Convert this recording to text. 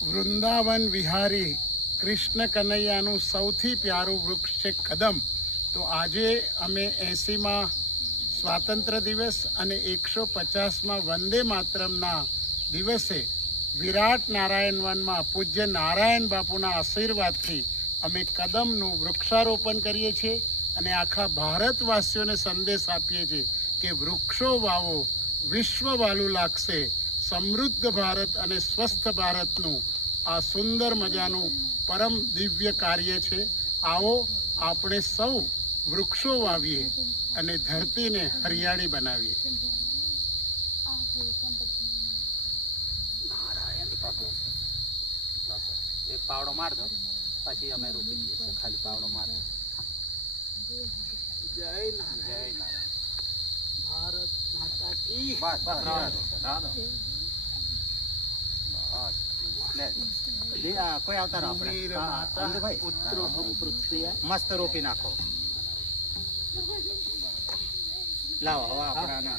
વૃંદાવન વિહારી કૃષ્ણ કનૈયાનું સૌથી પ્યારું વૃક્ષ છે કદમ. તો આજે અમે 80માં સ્વાતંત્ર્ય દિવસ અને 150માં વંદે માતરમના દિવસે વિરાટ નારાયણ વનમાં પૂજ્ય નારાયણ બાપુના આશીર્વાદથી અમે કદમનું વૃક્ષારોપણ કરીએ છીએ અને આખા ભારતવાસીઓને સંદેશ આપીએ છીએ કે વૃક્ષો વાવો, વિશ્વ વાલું લાગશે. સમૃદ્ધ ભારત અને સ્વસ્થ ભારતનું આ સુંદર મજાનું પરમ દિવ્ય કાર્ય છે. આવો આપણે સૌ વૃક્ષો વાવીએ અને ધરતીને હરિયાળી બનાવીએ. એક પાવડો માર દો, પછી અમે રોપી દઈએ. ખાલી પાવડો માર દો. જય નારાયણ. ભારત માતા કી. બસ બસ કોઈ આવતા રહો આપણે. પુત્રો પૃથ્વી મસ્ત રોપી નાખો. લાવો હવે આપણા